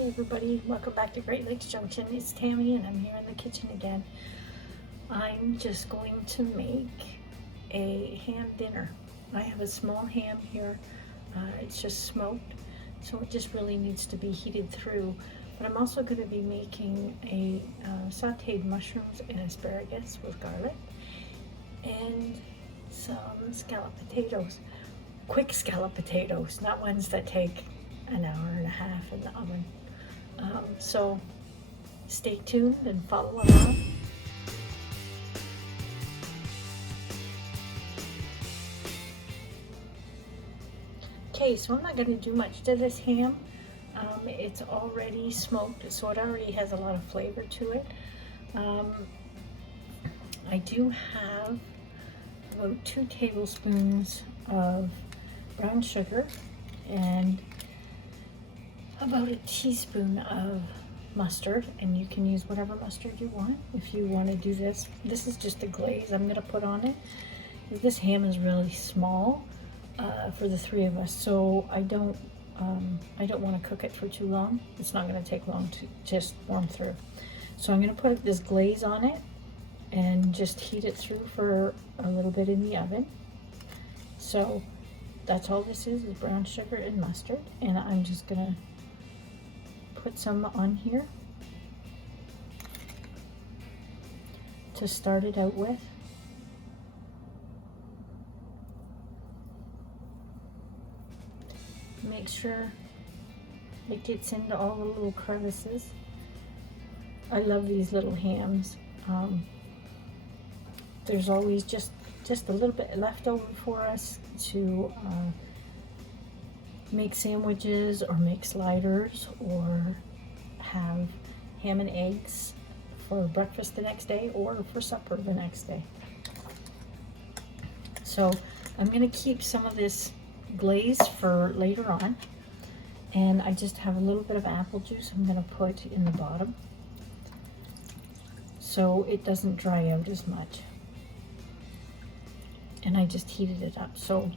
everybody, welcome back to Great Lakes Junction. It's Tammy and I'm here in the kitchen again. I'm just going to make a ham dinner. I have a small ham here. It's just smoked, so it just really needs to be heated through. But I'm also going to be making a sauteed mushrooms and asparagus with garlic and some scalloped potatoes. Quick scalloped potatoes, not ones that take an hour and a half in the oven. So stay tuned and follow along. Okay, so I'm not going to do much to this ham. It's already smoked, so it already has a lot of flavor to it. I do have about 2 tablespoons of brown sugar and about a teaspoon of mustard, and you can use whatever mustard you want if you want to do this. This is just a glaze I'm going to put on it. This ham is really small for the 3 of us, so I don't want to cook it for too long. It's not going to take long to just warm through. So I'm going to put this glaze on it and just heat it through for a little bit in the oven. So that's all this is brown sugar and mustard, and I'm just going to put some on here to start it out with. Make sure it gets into all the little crevices. I love these little hams. There's always just a little bit left over for us to make sandwiches or make sliders or have ham and eggs for breakfast the next day or for supper the next day. So I'm going to keep some of this glaze for later on, and I just have a little bit of apple juice I'm going to put in the bottom so it doesn't dry out as much. And I just heated it up so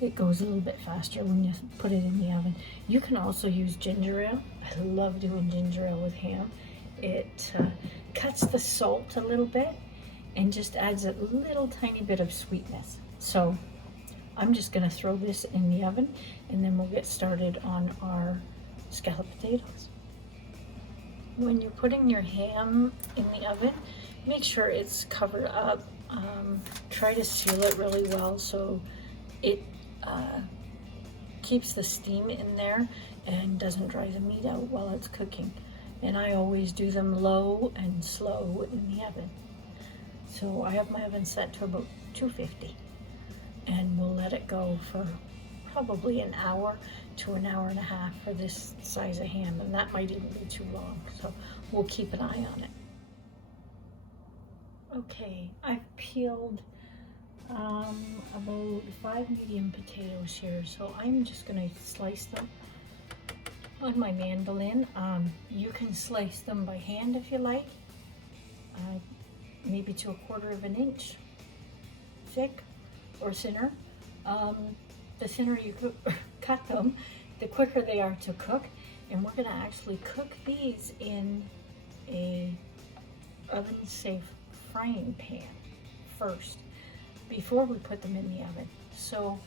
it goes a little bit faster when you put it in the oven. You can also use ginger ale. I love doing ginger ale with ham. It cuts the salt a little bit and just adds a little tiny bit of sweetness. So I'm just going to throw this in the oven and then we'll get started on our scalloped potatoes. When you're putting your ham in the oven, make sure it's covered up. Try to seal it really well so it keeps the steam in there and doesn't dry the meat out while it's cooking. And I always do them low and slow in the oven. So I have my oven set to about 250, and we'll let it go for probably an hour to an hour and a half for this size of ham, and that might even be too long, so we'll keep an eye on it. Okay, I've peeled about 5 medium potatoes here, so I'm just going to slice them on my mandolin. You can slice them by hand if you like, maybe to 1/4 of an inch thick or thinner. The thinner you cut them, the quicker they are to cook, and we're going to actually cook these in a oven-safe frying pan first before we put them in the oven, so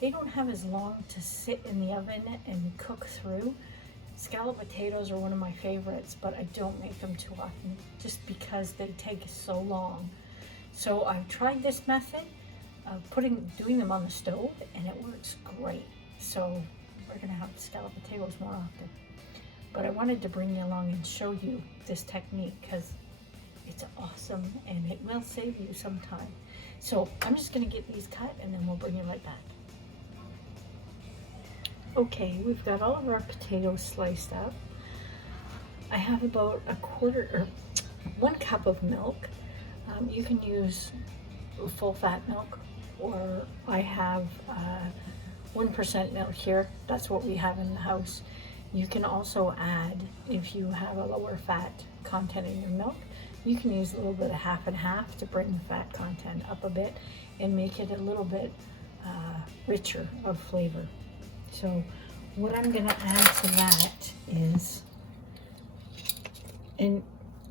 they don't have as long to sit in the oven and cook through. Scalloped potatoes are one of my favorites, but I don't make them too often just because they take so long. So I've tried this method of doing them on the stove, and it works great. So we're gonna have scalloped potatoes more often. But I wanted to bring you along and show you this technique because it's awesome and it will save you some time. So I'm just gonna get these cut and then we'll bring you right back. Okay, we've got all of our potatoes sliced up. I have about 1 cup of milk. You can use full fat milk, or I have 1% milk here. That's what we have in the house. You can also add, if you have a lower fat content in your milk, you can use a little bit of half and half to bring the fat content up a bit and make it a little bit richer of flavor. So what I'm going to add to that is, and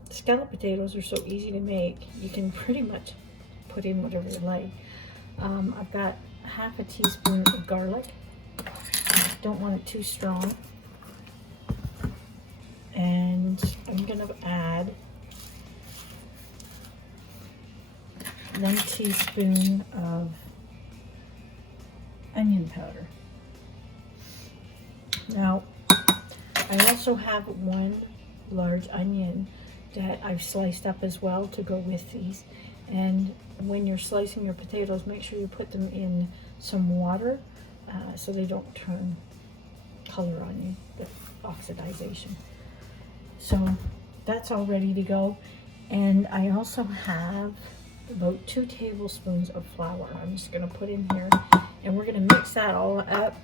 scalloped potatoes are so easy to make, you can pretty much put in whatever you like. I've got half a teaspoon of garlic. Don't want it too strong. And I'm going to add 1 teaspoon of onion powder. Now, I also have 1 large onion that I've sliced up as well to go with these. And when you're slicing your potatoes, make sure you put them in some water so they don't turn color on you, the oxidization. So that's all ready to go. And I also have about 2 tablespoons of flour. I'm just going to put in here, and we're going to mix that all up.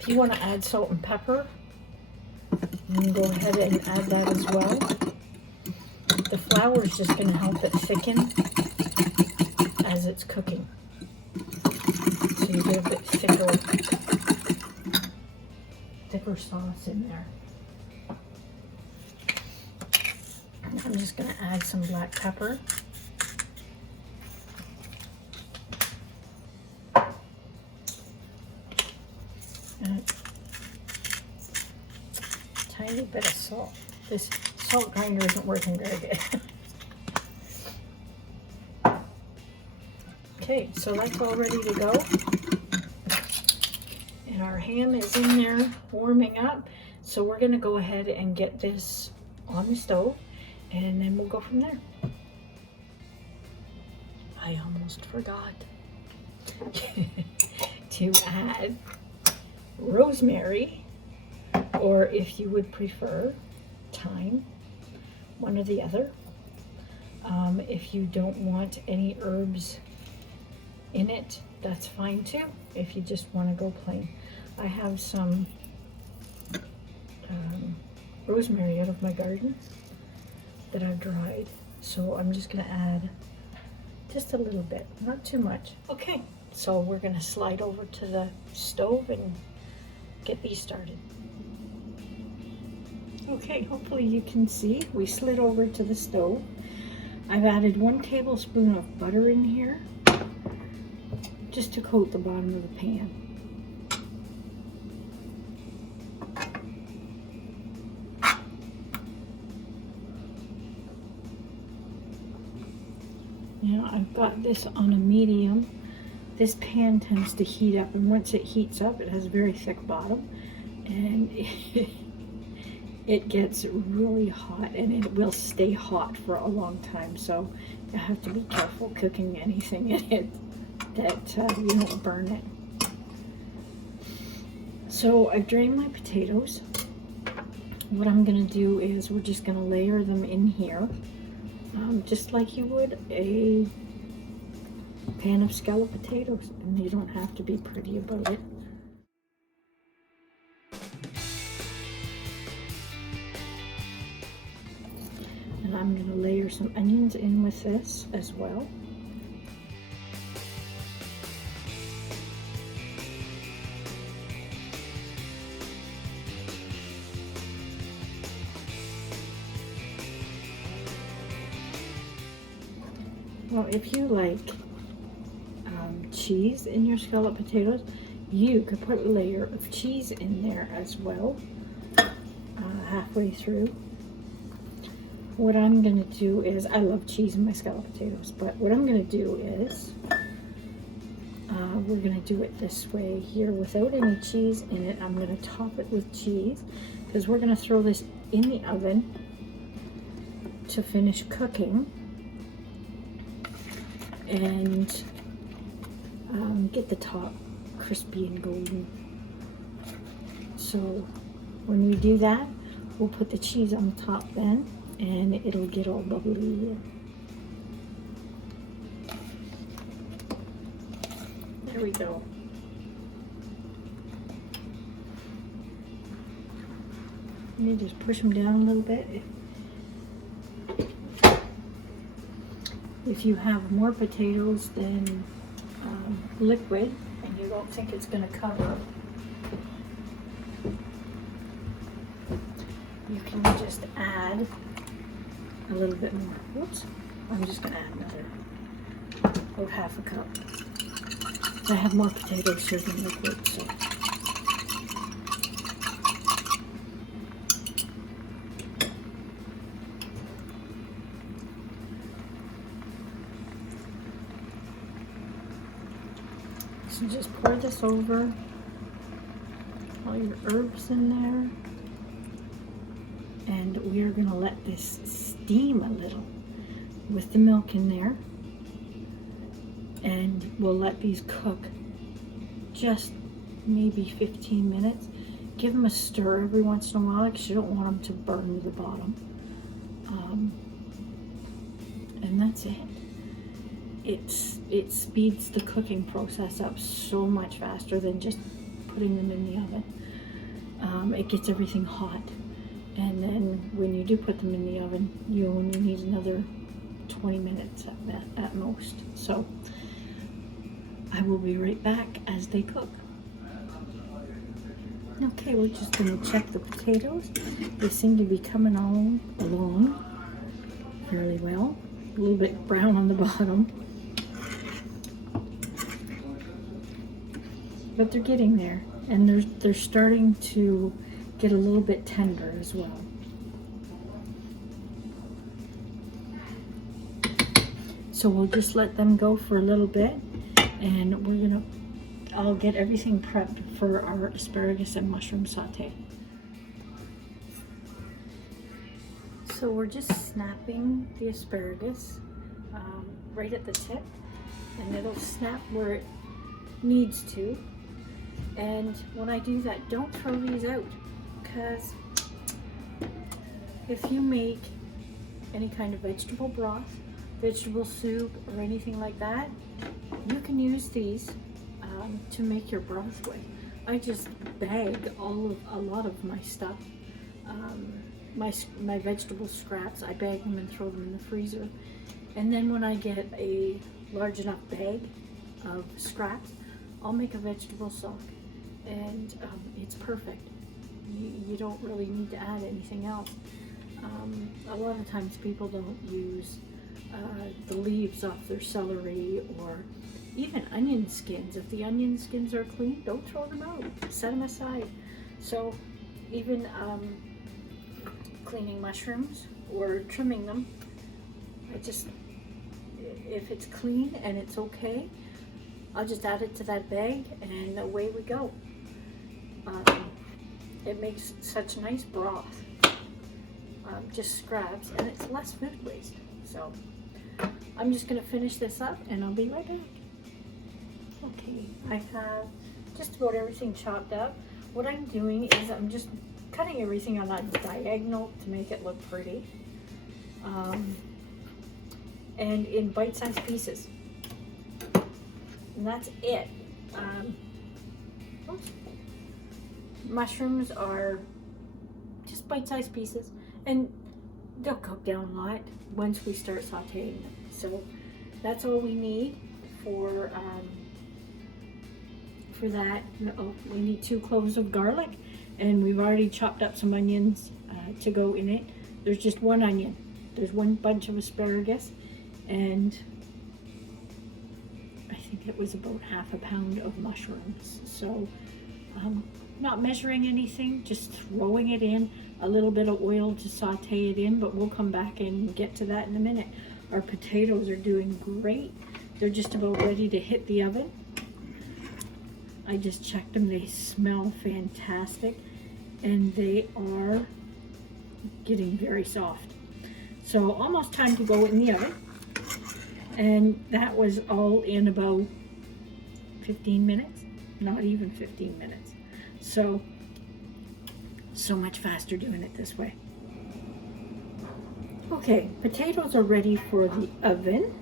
If you want to add salt and pepper, you can go ahead and add that as well. The flour is just going to help it thicken as it's cooking, so you get a bit thicker sauce in there. I'm just going to add some black pepper. And a tiny bit of salt. This salt grinder isn't working very good. Okay, so that's all ready to go. And our ham is in there warming up. So we're going to go ahead and get this on the stove, and then we'll go from there. I almost forgot to add rosemary, or if you would prefer, thyme, one or the other. If you don't want any herbs in it, that's fine too, if you just want to go plain. I have some rosemary out of my garden that I've dried, so I'm just going to add just a little bit, not too much. Okay, so we're going to slide over to the stove and get these started. Okay, hopefully you can see we slid over to the stove. I've added 1 tablespoon of butter in here just to coat the bottom of the pan. Now I've got this on a medium. This pan tends to heat up, and once it heats up, it has a very thick bottom, and it gets really hot, and it will stay hot for a long time. So you have to be careful cooking anything in it that you don't burn it. So I've drained my potatoes. What I'm going to do is we're just going to layer them in here, just like you would a pan of scalloped potatoes, and you don't have to be pretty about it. And I'm going to layer some onions in with this as well. Well, if you like cheese in your scalloped potatoes, you could put a layer of cheese in there as well, halfway through. What I'm going to do is, I love cheese in my scalloped potatoes, but what I'm going to do is, we're going to do it this way here without any cheese in it. I'm going to top it with cheese, because we're going to throw this in the oven to finish cooking and get the top crispy and golden. So when we do that, we'll put the cheese on the top then, and it'll get all bubbly. There we go. You just push them down a little bit. If you have more potatoes than liquid and you don't think it's going to cover, just add a little bit more. Whoops. I'm just going to add another, about half a cup. I have more potatoes here than liquid, so. So just pour this over, all your herbs in there, and we are going to let this steam a little with the milk in there, and we'll let these cook just maybe 15 minutes. Give them a stir every once in a while because you don't want them to burn to the bottom, and that's it. It speeds the cooking process up so much faster than just putting them in the oven. It gets everything hot, and then when you do put them in the oven, you only need another 20 minutes at most. So I will be right back as they cook. Okay, we're just going to check the potatoes. They seem to be coming along fairly well. A little bit brown on the bottom, but they're getting there, and they're starting to get a little bit tender as well. So we'll just let them go for a little bit, and I'll get everything prepped for our asparagus and mushroom saute. So we're just snapping the asparagus right at the tip, and it'll snap where it needs to. And when I do that, don't throw these out, because if you make any kind of vegetable broth, vegetable soup, or anything like that, you can use these to make your broth with. I just bag a lot of my stuff. My vegetable scraps, I bag them and throw them in the freezer. And then when I get a large enough bag of scraps, I'll make a vegetable stock, and it's perfect. You don't really need to add anything else. A lot of times people don't use the leaves off their celery, or even onion skins. If the onion skins are clean, don't throw them out, set them aside. So even cleaning mushrooms or trimming them, if it's clean and it's okay, I'll just add it to that bag, and away we go. It makes such nice broth, just scraps, and it's less food waste. So I'm just going to finish this up, and I'll be right back. Okay, I have just about everything chopped up. What I'm doing is I'm just cutting everything on a diagonal to make it look pretty, and in bite-sized pieces, and that's it. Mushrooms are just bite-sized pieces, and they'll cook down a lot once we start sauteing them. So that's all we need for that. Oh, we need 2 cloves of garlic, and we've already chopped up some onions to go in it. There's just 1 onion. There's 1 bunch of asparagus, and I think it was about half a pound of mushrooms. So not measuring anything, just throwing it in, a little bit of oil to saute it in, but we'll come back and get to that in a minute. Our potatoes are doing great. They're just about ready to hit the oven. I just checked them. They smell fantastic, and they are getting very soft. So almost time to go in the oven. And that was all in about 15 minutes, not even 15 minutes. So much faster doing it this way. Okay, potatoes are ready for the oven,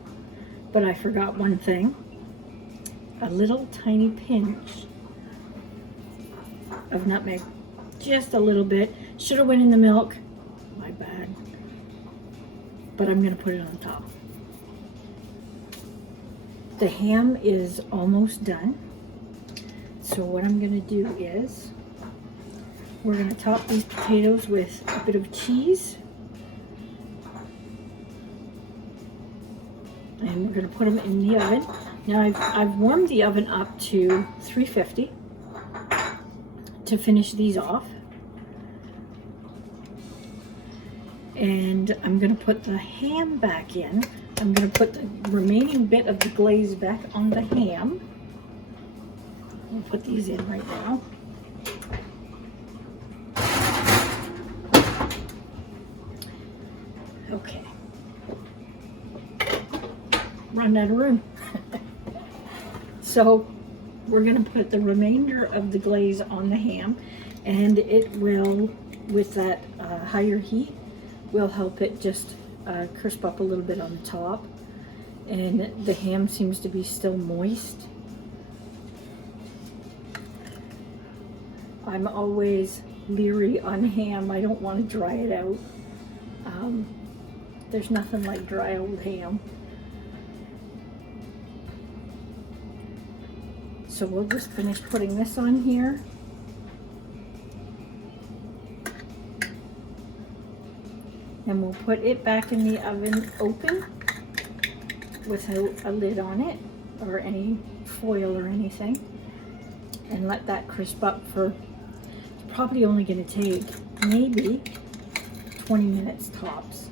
but I forgot one thing. A little tiny pinch of nutmeg, just a little bit. Should have went in the milk, my bad, but I'm gonna put it on top. The ham is almost done, so what I'm gonna do is We're going to top these potatoes with a bit of cheese. And we're going to put them in the oven. Now I've warmed the oven up to 350 to finish these off. And I'm going to put the ham back in. I'm going to put the remaining bit of the glaze back on the ham. We'll put these in right now. Okay. Run out of room. So we're going to put the remainder of the glaze on the ham, and it will, with that higher heat, will help it just crisp up a little bit on the top. And the ham seems to be still moist. I'm always leery on ham. I don't want to dry it out. There's nothing like dry old ham. So we'll just finish putting this on here. And we'll put it back in the oven open without a lid on it or any foil or anything. And let that crisp up for, it's probably only going to take maybe 20 minutes tops.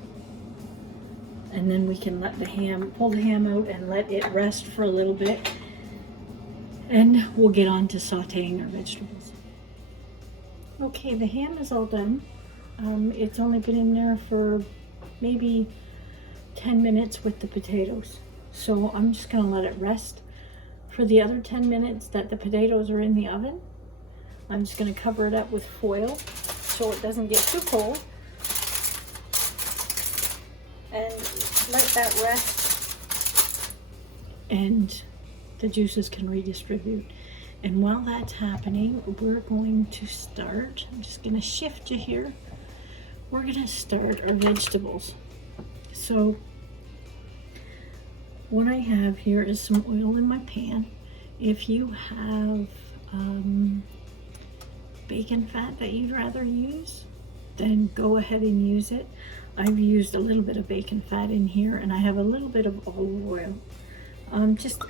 And then we can let the ham, pull the ham out and let it rest for a little bit. And we'll get on to sauteing our vegetables. Okay, the ham is all done. It's only been in there for maybe 10 minutes with the potatoes. So I'm just gonna let it rest for the other 10 minutes that the potatoes are in the oven. I'm just gonna cover it up with foil so it doesn't get too cold. And let that rest and the juices can redistribute. And while that's happening, we're going to start, I'm just gonna shift you here. We're gonna start our vegetables. So what I have here is some oil in my pan. If you have bacon fat that you'd rather use, then go ahead and use it. I've used a little bit of bacon fat in here, and I have a little bit of olive oil. Just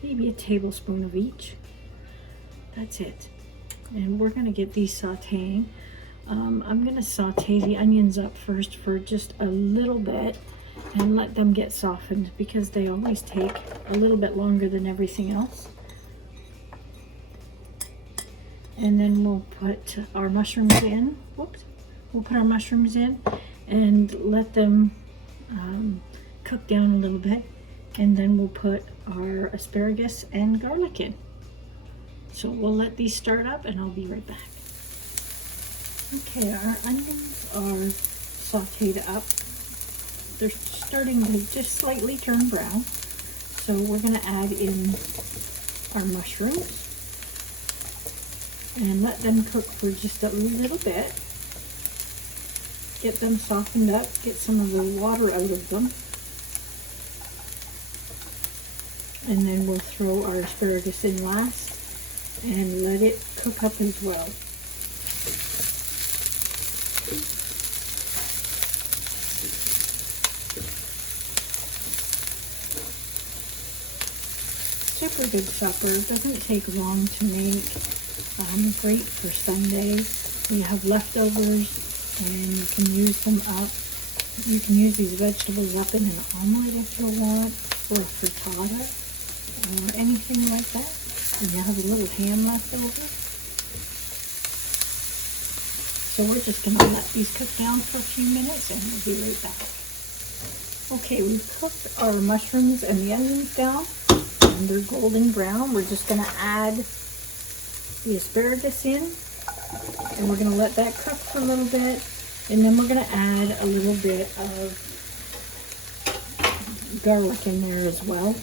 maybe a tablespoon of each. That's it. And we're gonna get these sauteing. I'm gonna saute the onions up first for just a little bit and let them get softened, because they always take a little bit longer than everything else. And then we'll put our mushrooms in. Whoops. We'll put our mushrooms in and let them cook down a little bit. And then we'll put our asparagus and garlic in. So we'll let these start up and I'll be right back. Okay, our onions are sauteed up. They're starting to just slightly turn brown. So we're gonna add in our mushrooms and let them cook for just a little bit. Get them softened up, get some of the water out of them. And then we'll throw our asparagus in last and let it cook up as well. Super good supper. Doesn't take long to make. Great for Sunday. You have leftovers and you can use them up. You can use these vegetables up in an omelet if you want, or a frittata, or anything like that. And you have a little ham left over. So we're just going to let these cook down for a few minutes and we'll be right back. Okay, we've cooked our mushrooms and the onions down and they're golden brown. We're just going to add the asparagus in and we're going to let that cook for a little bit, and then we're going to add a little bit of garlic in there as well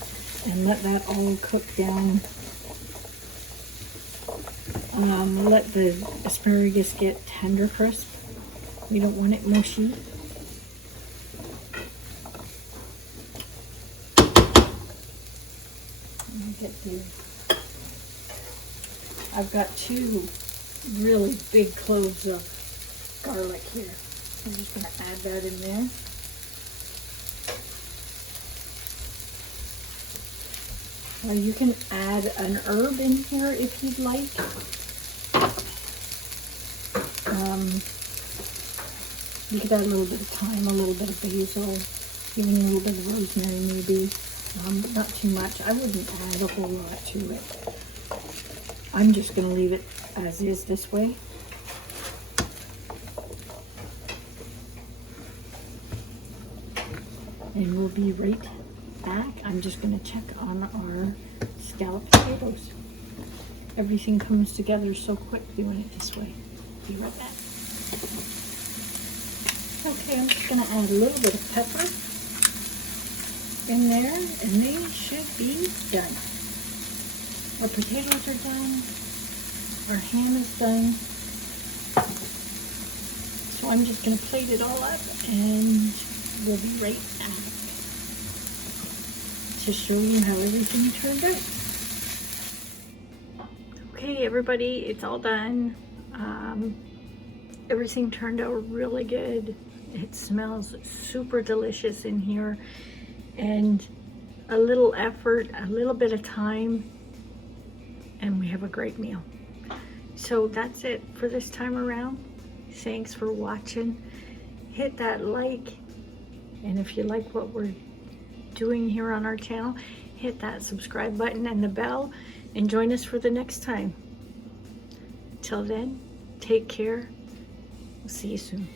and let that all cook down. Let the asparagus get tender crisp. We don't want it mushy. I've got two really big cloves of garlic here. I'm just going to add that in there. Now you can add an herb in here if you'd like. You could add a little bit of thyme, a little bit of basil, even a little bit of rosemary maybe. Not too much. I wouldn't add a whole lot to it. I'm just going to leave it as is this way. And we'll be right back. I'm just going to check on our scalloped potatoes. Everything comes together so quick doing it this way. Be right back. Okay, I'm just going to add a little bit of pepper in there, and they should be done. Our potatoes are done. Our ham is done. So I'm just going to plate it all up, and we'll be right back to show you how everything turned out. Okay, everybody, it's all done. Everything turned out really good. It smells super delicious in here, and a little effort, a little bit of time, and we have a great meal. So that's it for this time around. Thanks for watching. Hit that like, and if you like what we're doing here on our channel, hit that subscribe button and the bell, and join us for the next time. Till then, take care. We'll see you soon.